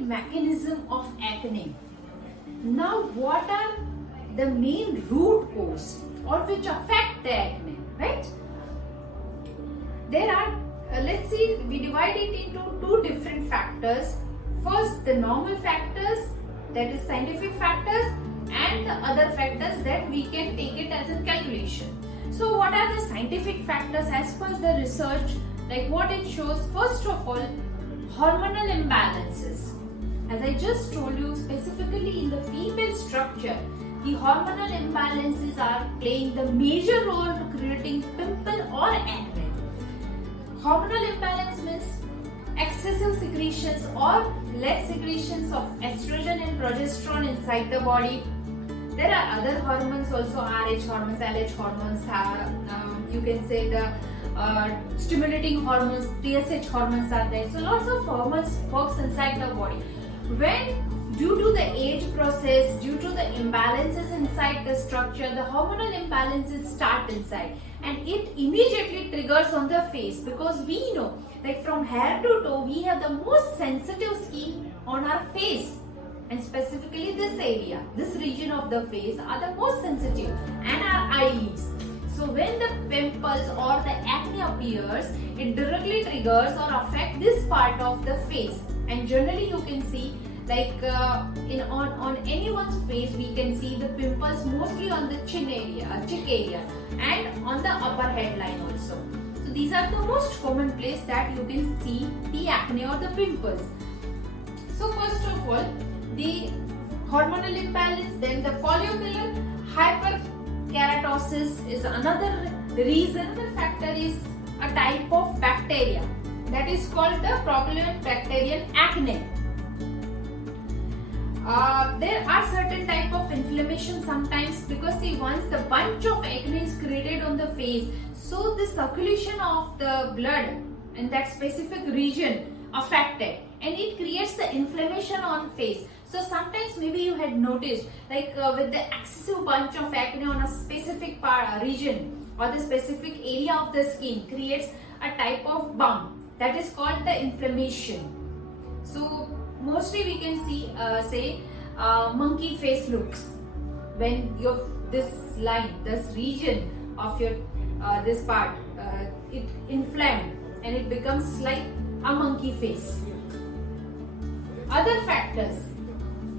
silent mechanism of acne. Now, what are the main root cause or which affect the acne, right? There are, let's see, we divide it into two different factors. First, the normal factors, that is scientific factors, and the other factors that we can take it as a calculation. So what are the scientific factors as per the research? Like what it shows, first of all, hormonal imbalances. As I just told you, specifically in the female structure, the hormonal imbalances are playing the major role to creating pimple or acne. Hormonal imbalance means excessive secretions or less secretions of estrogen and progesterone inside the body. There are other hormones also, RH hormones, LH hormones, you can say the stimulating hormones, TSH hormones are there. So lots of hormones works inside the body. When due to the age process, due to the imbalances inside the structure, the hormonal imbalances start inside and it immediately triggers on the face, because we know like from hair to toe we have the most sensitive skin on our face, and specifically this area, this region of the face are the most sensitive, and our eyelids. So when the pimples or the acne appears, it directly triggers or affects this part of the face, and generally you can see like on anyone's face we can see the pimples mostly on the chin area, cheek area, and on the upper headline also. So these are the most common place that you can see the acne or the pimples. So first of all, the hormonal imbalance, then the follicular hyperkeratosis is another reason. The factor is a type of bacteria that is called the propylene bacterial acne. There are certain type of inflammation sometimes, because see, once the bunch of acne is created on the face, so the circulation of the blood in that specific region affected, and it creates the inflammation on face. So sometimes maybe you had noticed like with the excessive bunch of acne on a specific region or the specific area of the skin creates a type of bump that is called the inflammation. So mostly we can see say monkey face looks when your this line, this region of your this part it inflamed and it becomes like a monkey face. Other factors,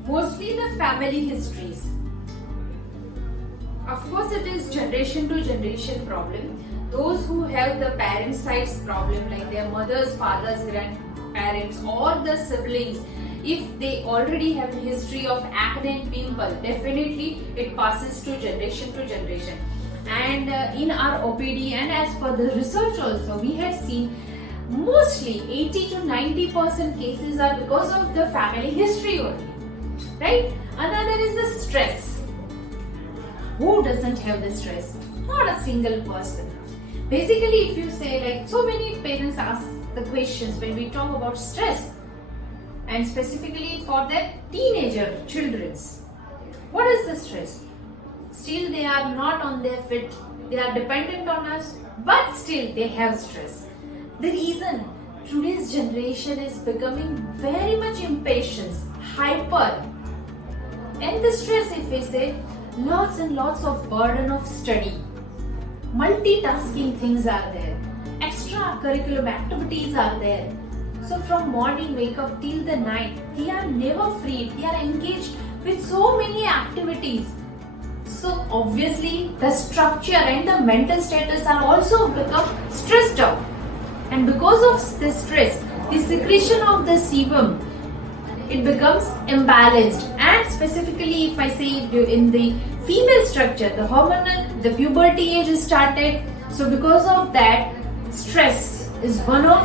mostly the family histories. Of course, it is generation to generation problem. Those who have the parent side's problem, like their mothers, fathers, grandparents, or the siblings, if they already have a history of acne and pimple, definitely it passes to generation to generation. And in our OPD and as per the research also, we have seen mostly 80 to 90% cases are because of the family history only, right? Another is the stress. Who doesn't have the stress? Not a single person. Basically, if you say, like, so many parents ask the questions when we talk about stress, and specifically for their teenager children's. What is the stress? Still they are not on their feet, they are dependent on us, but still they have stress. The reason, today's generation is becoming very much impatient, hyper, and the stress, if we say, lots and lots of burden of study, multitasking things are there, extracurricular activities are there. So from morning wake up till the night, they are never free, they are engaged with so many activities. So obviously the structure and the mental status are also become stressed out. And because of this stress, the secretion of the sebum, it becomes imbalanced. And specifically if I say in the female structure, the hormonal, the puberty age is started. So because of that, stress is one of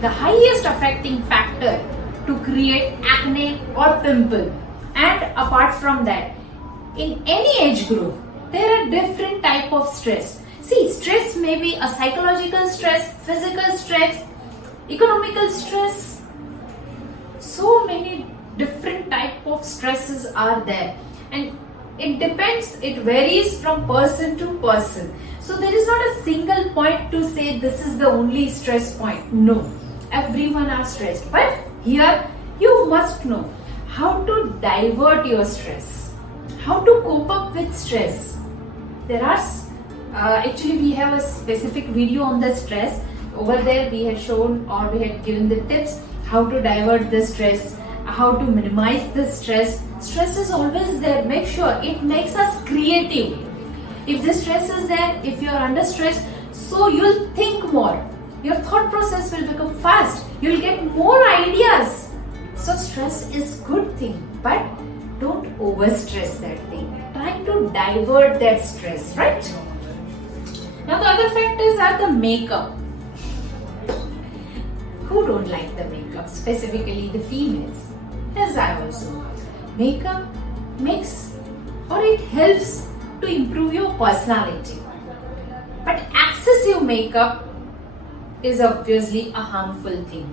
the highest affecting factor to create acne or pimple. And apart from that, in any age group, there are different type of stress. See, stress may be a psychological stress, physical stress, economical stress. So many different type of stresses are there, and it depends, it varies from person to person. So there is not a single point to say this is the only stress point. No, everyone are stressed. But here You must know how to divert your stress, how to cope up with stress. There are actually we have a specific video on the stress. Over there we had shown or we had given the tips how to divert the stress, how to minimize the stress. Stress is always there. Make sure it makes us creative. If the stress is there, if you are under stress, so you'll think more. Your thought process will become fast. You'll get more ideas. So stress is good thing, but don't overstress that thing. Try to divert that stress, right? Now the other factors are the makeup. Who don't like the makeup? Specifically the females. As I also. Makeup makes or it helps to improve your personality. But excessive makeup is obviously a harmful thing.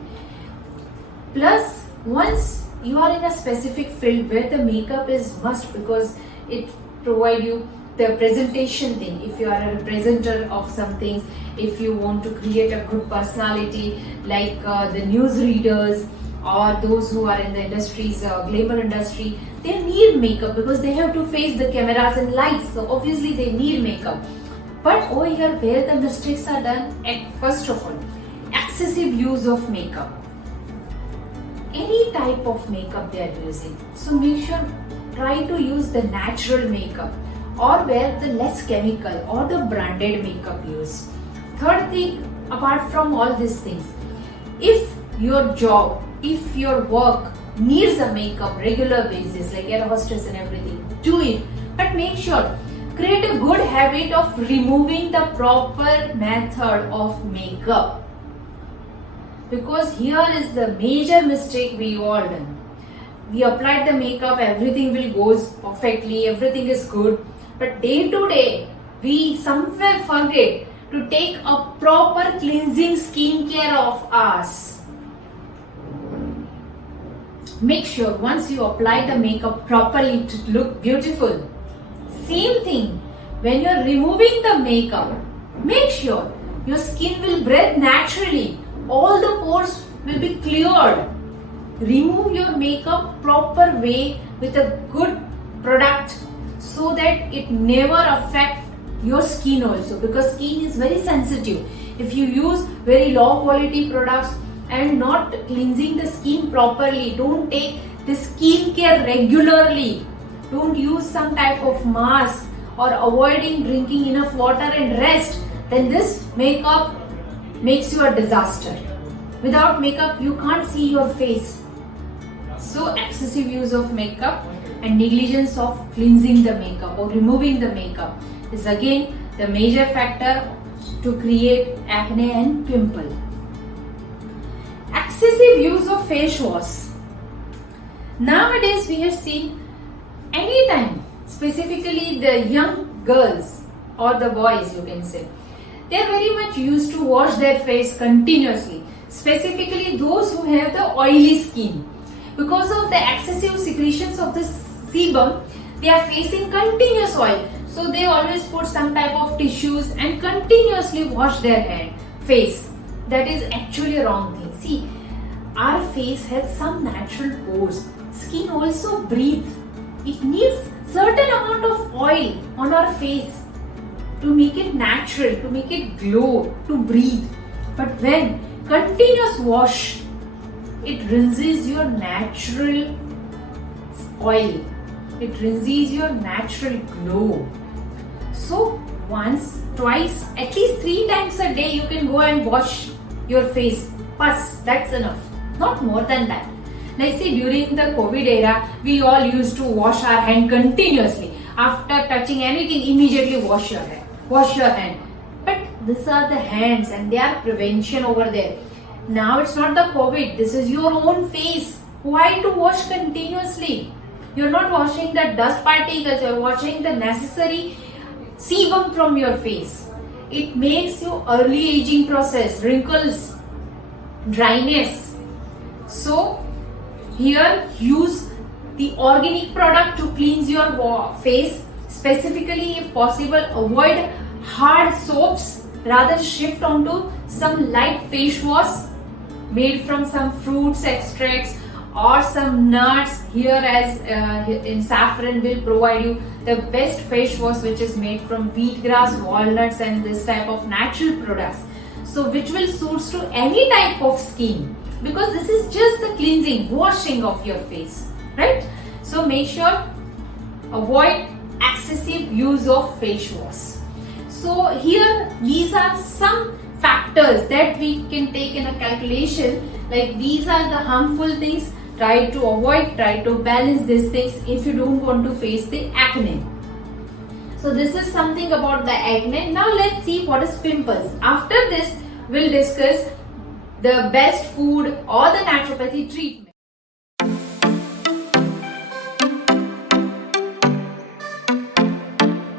Plus, once you are in a specific field where the makeup is must because it provide you the presentation thing. If you are a representative of something, if you want to create a good personality like the news readers or those who are in the industries, glamour industry, they need makeup because they have to face the cameras and lights. So obviously they need makeup. But over here where the mistakes are done, first of all, excessive use of makeup. Any type of makeup they are using. So make sure, try to use the natural makeup or wear the less chemical or the branded makeup use. Third thing, apart from all these things, if your job, if your work needs a makeup regular basis like air hostess and everything, do it. But make sure, create a good habit of removing the proper method of makeup. Because here is the major mistake we all done. We applied the makeup, everything will goes perfectly, everything is good. But day to day, we somewhere forget to take a proper cleansing skincare of us. Make sure once you apply the makeup properly to look beautiful. Same thing, when you are removing the makeup, make sure your skin will breathe naturally. All the pores will be cleared. Remove your makeup proper way with a good product so that it never affect your skin also, because skin is very sensitive. If you use very low quality products and not cleansing the skin properly, don't take the skin care regularly, don't use some type of mask or avoiding drinking enough water and rest, then this makeup makes you a disaster. Without makeup you can't see your face. So excessive use of makeup and negligence of cleansing the makeup or removing the makeup is again the major factor to create acne and pimple. Excessive use of face wash. Nowadays we have seen anytime, specifically the young girls or the boys you can say, they are very much used to wash their face continuously, specifically those who have the oily skin. Because of the excessive secretions of the sebum, they are facing continuous oil. So they always put some type of tissues and continuously wash their face. That is actually a wrong thing. See, our face has some natural pores. Skin also breathes. It needs certain amount of oil on our face to make it natural, to make it glow, to breathe. But when continuous wash, it rinses your natural oil. It rinses your natural glow. So once, twice, at least 3 times a day you can go and wash your face. Bas, that's enough. Not more than that. Like say during the COVID era, we all used to wash our hand continuously. After touching anything, immediately wash your hand. Wash your hand. But these are the hands and they are prevention over there. Now it's not the COVID. This is your own face. Why to wash continuously? You're not washing the dust particles. You're washing the necessary sebum from your face. It makes your early aging process, wrinkles, dryness. So here use the organic product to cleanse your face. Specifically, if possible, avoid hard soaps. Rather shift onto some light face wash made from some fruits extracts or some nuts here, as in saffron will provide you the best face wash which is made from wheatgrass, walnuts and this type of natural products, so which will suit to any type of skin, because this is just the cleansing, washing of your face, right? So make sure avoid excessive use of face wash. So here these are some factors that we can take in a calculation, like these are the harmful things. Try to avoid, try to balance these things if you don't want to face the acne. So this is something about the acne. Now let's see what is pimples. After this we'll discuss the best food or the naturopathy treatment.